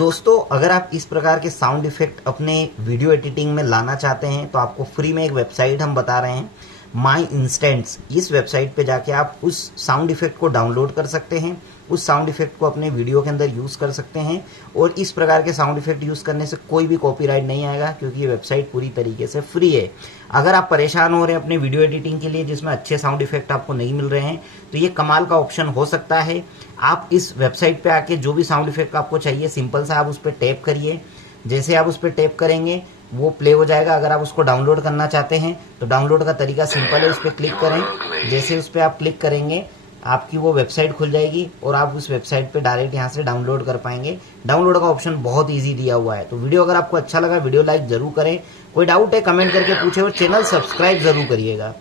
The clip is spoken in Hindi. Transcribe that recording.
दोस्तों, अगर आप इस प्रकार के साउंड इफेक्ट अपने वीडियो एडिटिंग में लाना चाहते हैं तो आपको फ्री में एक वेबसाइट हम बता रहे हैं, माई इंस्टेंट्स। इस वेबसाइट पे जाके आप उस साउंड इफेक्ट को डाउनलोड कर सकते हैं, उस साउंड इफेक्ट को अपने वीडियो के अंदर यूज़ कर सकते हैं। और इस प्रकार के साउंड इफेक्ट यूज़ करने से कोई भी कॉपीराइट नहीं आएगा, क्योंकि ये वेबसाइट पूरी तरीके से फ्री है। अगर आप परेशान हो रहे हैं अपने वीडियो एडिटिंग के लिए जिसमें अच्छे साउंड इफेक्ट आपको नहीं मिल रहे हैं, तो ये कमाल का ऑप्शन हो सकता है। आप इस वेबसाइट पे आके जो भी साउंड इफेक्ट आपको चाहिए, सिंपल सा आप उस पर टैप करिए। जैसे आप उस पर टैप करेंगे वो प्ले हो जाएगा। अगर आप उसको डाउनलोड करना चाहते हैं तो डाउनलोड का तरीका सिंपल है, उस पर क्लिक करें। जैसे उस पर आप क्लिक करेंगे आपकी वो वेबसाइट खुल जाएगी और आप उस वेबसाइट पे डायरेक्ट यहाँ से डाउनलोड कर पाएंगे। डाउनलोड का ऑप्शन बहुत इजी दिया हुआ है। तो वीडियो अगर आपको अच्छा लगा, वीडियो लाइक जरूर करें। कोई डाउट है कमेंट करके पूछे और चैनल सब्सक्राइब जरूर करिएगा।